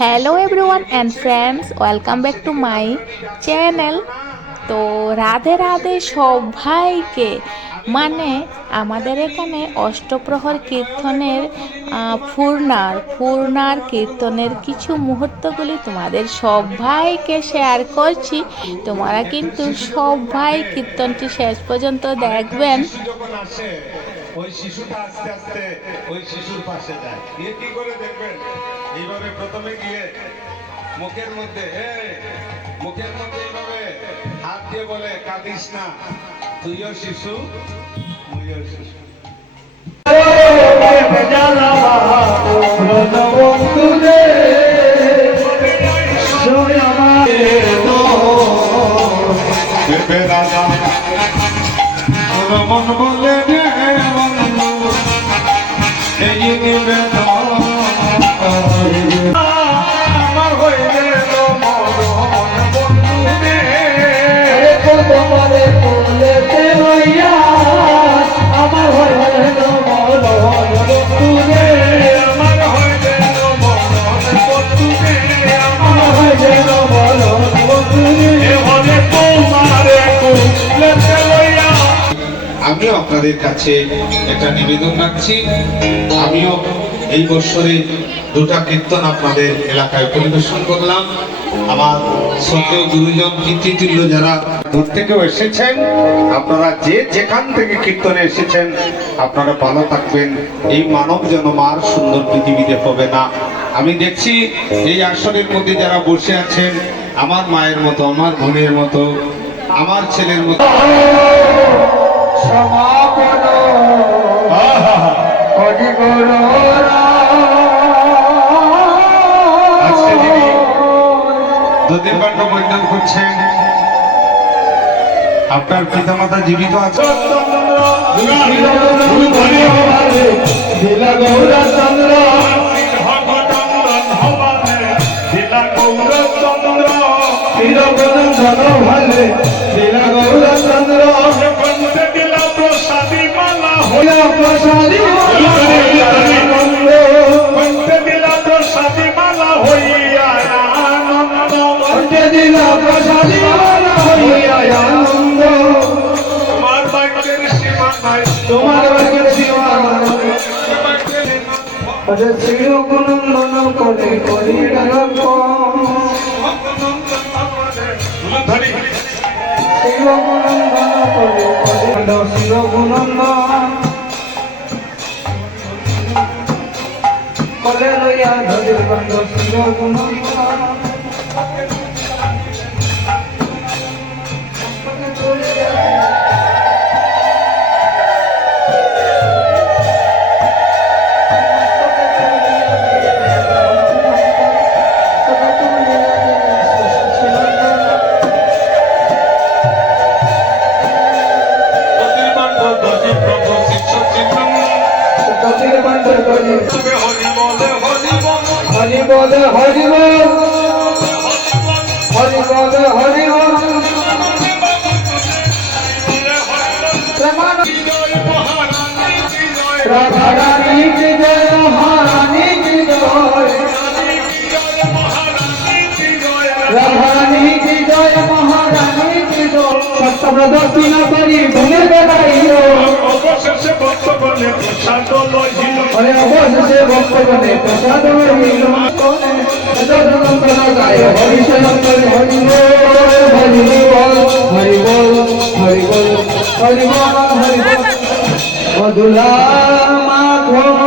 Hello everyone and friends, welcome back to my channel. তো রাধে রাধে সবাইকে। আমাদের এখানে অষ্টপ্রহর কীর্তনের পূর্ণার কীর্তনের কিছু মুহূর্তগুলি তোমাদের সবাইকে শেয়ার করছি। তোমরা কিন্তু সবাই কীর্তনটি শেষ পর্যন্ত দেখবেন। ওই শিশুটা আস্তে আস্তে ওই শিশুর পাশে যায়, গিয়ে কি করে দেখবেন, এইভাবে প্রথমে গিয়ে মুখের মধ্যে এইভাবে হাত দিয়ে বলে, কাঁদিস না, তুইও শিশু মুইও শিশু। রমন বলে আমার হয়ে গেল আমিও আপনাদের কাছে একটা নিবেদন রাখছি। আমিও এই বছরে দুটা কীর্তন আপনাদের এলাকায় পরিবেশন করলাম। আমার শ্রদ্ধেয় গুরুজন কীর্তিতুল্য যারা দূর থেকেও এসেছেন, আপনারা যে যেখান থেকে কীর্তনে এসেছেন, আপনারা ভালো থাকবেন। এই মানব জন্ম আর সুন্দর পৃথিবীতে হবে না। আমি দেখছি এই আসনের মধ্যে যারা বসে আছেন, আমার মায়ের মতো, আমার বোনের মতো, আমার ছেলের মতো। আজকে যিনি দধিবাণ্ড বৈদ্যন করছেন, আপনার পিতামাতা জীবিত আছে। চিরগুণন্দন করে করি চিরগুণন্দন কলে লইয়া ধরির বন্ধ চিরগুণন্দন হরি বল হরি বল হরি বল হরি বল রাধারানী কি জয়, মহারানী কি জয়, রাধারানী কি জয়, মহারানী কি জয়। সত্যব্রদর্শন করি ভুলে বেড়াইও, অবশেষে ভক্তগণে প্রসাদ লইল, অবশেষে ভক্তগণে প্রসাদ লইল। হরি শঙ্কর হরি বল হরি বল হরি বল হরি বল হরি বল। মধুলা মাধব